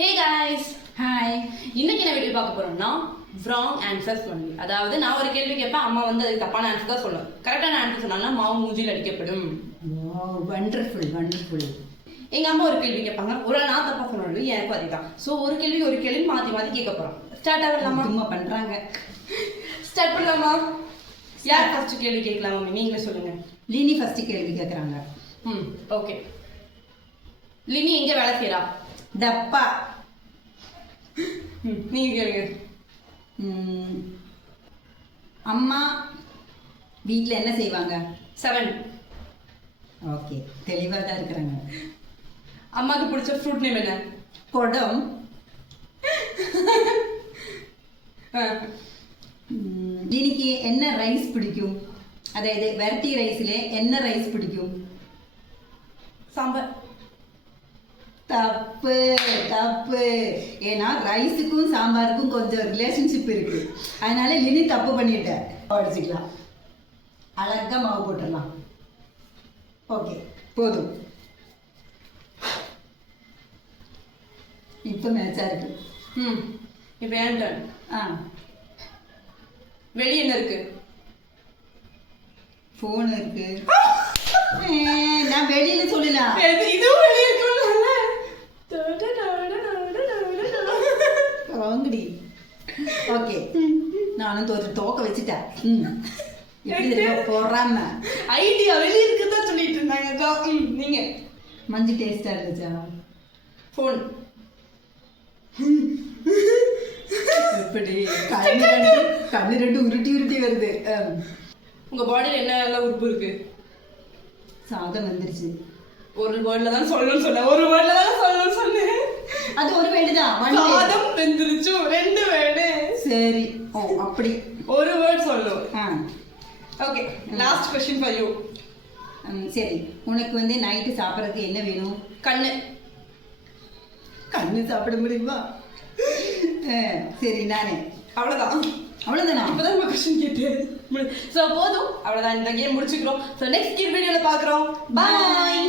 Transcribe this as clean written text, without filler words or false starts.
Hey guys, hi. இன்னைக்கு என்ன video பார்க்க போறோம்னா wrong answers only. அதாவது நான் ஒரு கேள்வி கேட்பேன், அம்மா வந்து அதுக்கு தப்பான ஆன்சர் தான் சொல்லணும். கரெக்டான ஆன்சர் சொன்னாங்கன்னா மாவு மூஞ்சில் அடிக்கப்படும். Wow, wonderful wonderful. எங்க அம்மா ஒரு கேள்வி கேட்பாங்க, ஒரு நான் தப்பா சொன்னாலும் எனக்கும் அதே தான். ஸோ ஒரு கேள்வி மாத்தி மாத்தி கேட்க போறோம். ஸ்டார்ட் ஆகலாமா? சும்மா பண்றாங்க. ஸ்டார்ட் பண்ணலாமா? யார் ஃபர்ஸ்ட் கேள்வி கேட்கலாம் மம்மி? நீங்களே சொல்லுங்க. லினி ஃபர்ஸ்ட் கேள்வி கேக்குறாங்க. ஓகே. லினி எங்க வேலை செய்யறா? டப்பா. நீங்க கேளுங்க. அம்மா வீட்ல என்ன செய்வாங்க? 7. ஓகே, தெளிவா தான் இருக்கிறாங்க. அம்மாக்கு பிடிச்ச ஃப்ரூட் நேம் என்ன? குடம். லினிக்கு என்ன ரைஸ் பிடிக்கும்? அதாவது வெரைட்டி ரைஸ்ல என்ன ரைஸ் பிடிக்கும்? சாம்பார். தப்பு தப்பு. ஏன்னா ரைஸுக்கும் சாம்பாருக்கும் கொஞ்சம் ரிலேஷன்ஷிப் இருக்கு. அதனால லினி தப்பு பண்ணிட்ட. அடிச்சுக்கலாம், அழகா மாவு போட்டுடலாம். ஓகே, போதும். இப்போ மேட்சா இருக்கு. இப்போ ஏன் டர்ன். வெளியே என்ன இருக்கு? ஃபோன் இருக்கு. நான் வெளியில சொல்லலாம். இதுவும் வெளியே இருக்குல்ல. வாங்கடி. ஓகே, நானும் தோக்க வச்சுட்டேன். எப்படி போடுறாம ஐடியா வெளியே இருக்குதான் சொல்லிட்டு இருந்தாங்க. நீங்க மஞ்சள் டேஸ்டா இருந்துச்சா? ஃபோன். எப்படி கண்ணு ரெண்டு உருட்டி உருட்டி வருது. உங்க பாடியில என்ன எல்லாம் உறுப்பு இருக்கு? சாதம் வந்துருச்சு. ஒரு வேர்ட்ல தான் சொல்லணும்னு சொன்னேன். ஒரு வேர்ட்ல தான் சொல்லணும்னு சொன்னேன். அது ஒரு வேர்டு தான். சாதம் வெந்துருச்சு. 2 வேர்டு. சரி. ஓ அப்படி ஒரு வேர்ட் சொல்லணும். Okay, last question for you. சரி, உனக்கு வந்து நைட்டு சாப்பிட்றதுக்கு என்ன வேணும்? கண்ணு. கண்ணு சாப்பிட முடியுமா? சரி, நானே. அவ்வளோதானா? இப்போதான் நம்ம क्वेश्चन கேட்டேன். ஸோ போதும், அவ்வளோதான். இந்த கேம் முடிச்சுக்கிறோம். ஸோ நெக்ஸ்ட் வீடியோவில் பார்க்குறோம். பாய்.